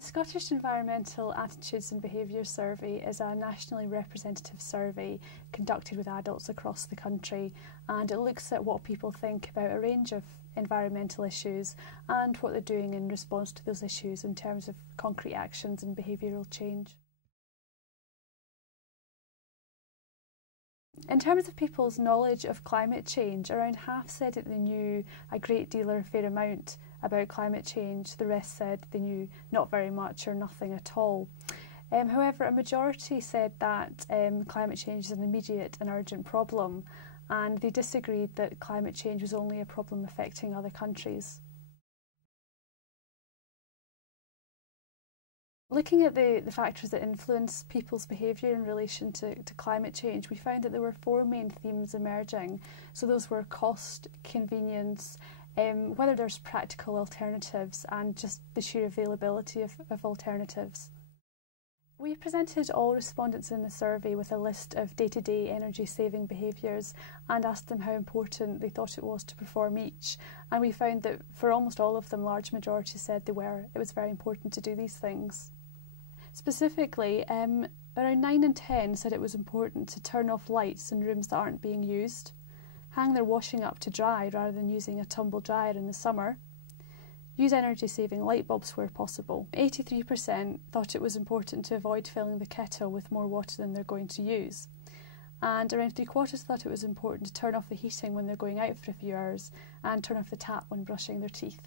The Scottish Environmental Attitudes and Behaviours Survey is a nationally representative survey conducted with adults across the country, and it looks at what people think about a range of environmental issues and what they're doing in response to those issues in terms of concrete actions and behavioural change. In terms of people's knowledge of climate change, around half said that they knew a great deal or a fair amount about climate change. The rest said they knew not very much or nothing at all. However, a majority said that climate change is an immediate and urgent problem, and they disagreed that climate change was only a problem affecting other countries. Looking at the factors that influence people's behaviour in relation to climate change, we found that there were four main themes emerging. So those were cost, convenience, whether there's practical alternatives, and just the sheer availability of alternatives. We presented all respondents in the survey with a list of day-to-day energy-saving behaviours and asked them how important they thought it was to perform each. And we found that for almost all of them, large majority said it was very important to do these things. Specifically, around 9 in 10 said it was important to turn off lights in rooms that aren't being used, hang their washing up to dry rather than using a tumble dryer in the summer, use energy-saving light bulbs where possible. 83% thought it was important to avoid filling the kettle with more water than they're going to use, and around 3/4 thought it was important to turn off the heating when they're going out for a few hours and turn off the tap when brushing their teeth.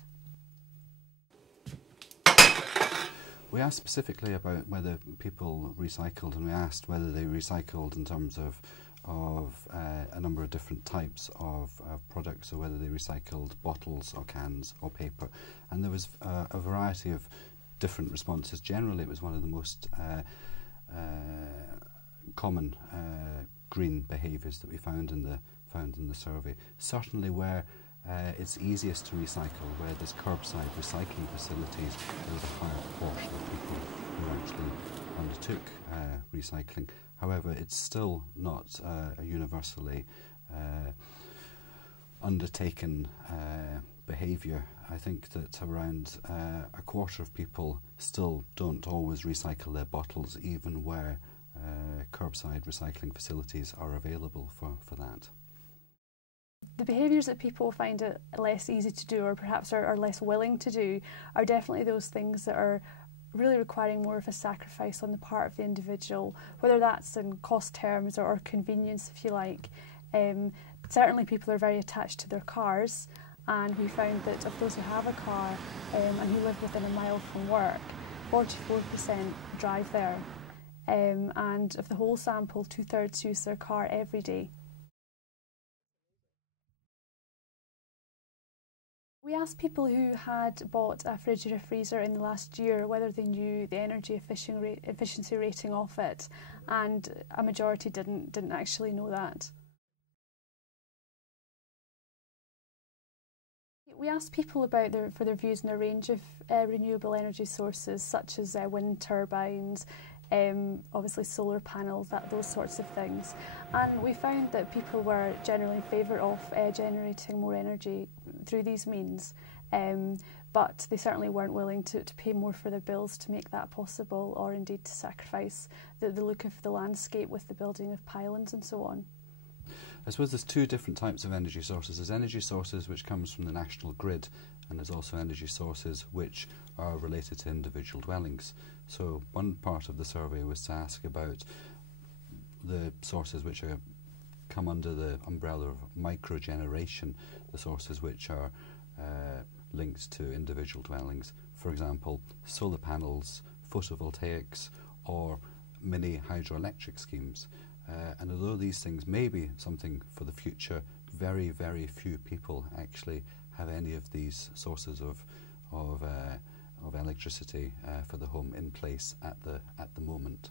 We asked specifically about whether people recycled, and we asked whether they recycled in terms of a number of different types of products, so whether they recycled bottles or cans or paper. And there was a variety of different responses. Generally, it was one of the most common green behaviours that we found in the survey. Certainly where it's easiest to recycle, where there's curbside recycling facilities, there was a higher proportion of people who actually undertook recycling. However, it's still not a universally undertaken behaviour. I think that around 1/4 of people still don't always recycle their bottles, even where curbside recycling facilities are available for that. The behaviours that people find it less easy to do, or perhaps are less willing to do, are definitely those things that are really requiring more of a sacrifice on the part of the individual, whether that's in cost terms or convenience, if you like. Certainly people are very attached to their cars, and we found that of those who have a car and who live within a mile from work, 44% drive there, and of the whole sample, 2/3 use their car every day. We asked people who had bought a fridge or a freezer in the last year whether they knew the energy efficiency rating of it, and a majority didn't actually know that. We asked people about their views on a range of renewable energy sources, such as wind turbines, obviously solar panels, those sorts of things. And we found that people were generally in favour of generating more energy through these means, but they certainly weren't willing to pay more for their bills to make that possible, or indeed to sacrifice the look of the landscape with the building of pylons and so on. I suppose there's two different types of energy sources. There's energy sources which comes from the national grid, and there's also energy sources which are related to individual dwellings. So one part of the survey was to ask about the sources which come under the umbrella of microgeneration, the sources which are linked to individual dwellings. For example, solar panels, photovoltaics, or mini hydroelectric schemes. And although these things may be something for the future, very, very few people actually have any of these sources of electricity for the home in place at the moment.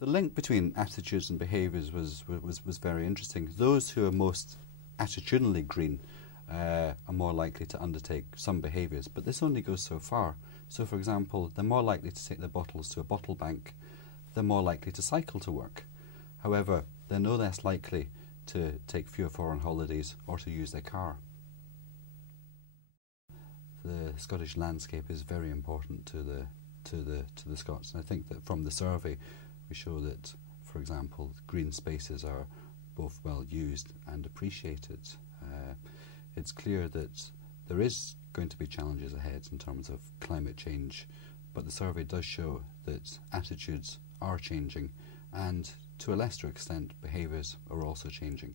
The link between attitudes and behaviours was very interesting. Those who are most attitudinally green are more likely to undertake some behaviours, but this only goes so far. So, for example, they're more likely to take their bottles to a bottle bank, they're more likely to cycle to work. However, they're no less likely to take fewer foreign holidays or to use their car. the Scottish landscape is very important to the Scots, and I think that from the survey we show that, for example, green spaces are both well used and appreciated. It's clear that there is going to be challenges ahead in terms of climate change, but the survey does show that attitudes are changing, and to a lesser extent behaviours are also changing.